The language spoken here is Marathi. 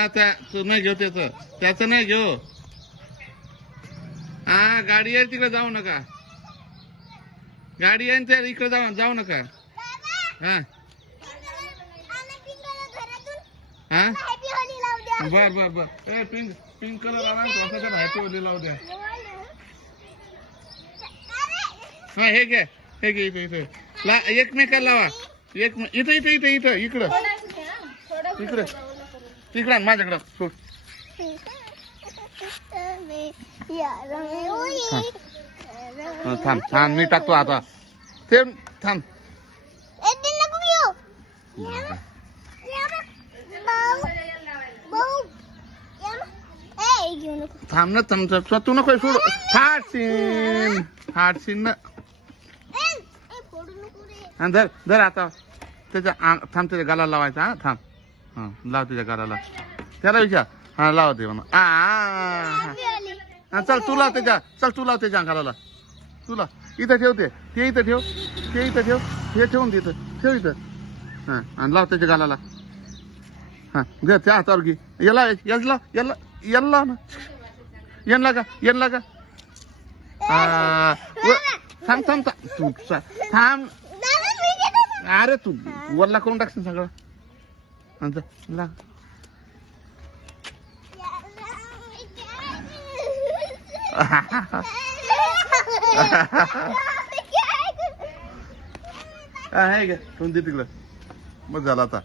हा तू नाही घेऊ त्याचं नाही घेऊ. हा गाडी आहे तिकडे जाऊ नका. गाडी आहे त्या इकडे जाऊ नका. हा हा बर बर बर. ए पिंक कलर आला ना हॅपी होली लावू द्या. हा हे घे इथे एकमेकाला लावा. इथं इकडं इकडे तिकडे माझ्याकडं सोड. थांब मी टाकतो आता. ते थांब थांब ना तू नको सोड. हाडशीन ना. धर आता त्याच्या थांब त्याच्या गाला लावायचा. हा थांब. हा लाव त्याच्या गालाला. त्याला विचार. हा लाव ते म्हणा. चल तू लाव त्याच्या गालाला. तुला इथं ठेवते ते इथं ठेव. हे ठेवून दे ठेव इथं. हा आणि लाव त्याच्या गालाला. हा घे त्या हातावर घे. याला ना यांना का थांब तू थांब. अरे तू वरला करून टाकशील सगळं. हे घे ठेवून दे तिकडं. मग झाला आता.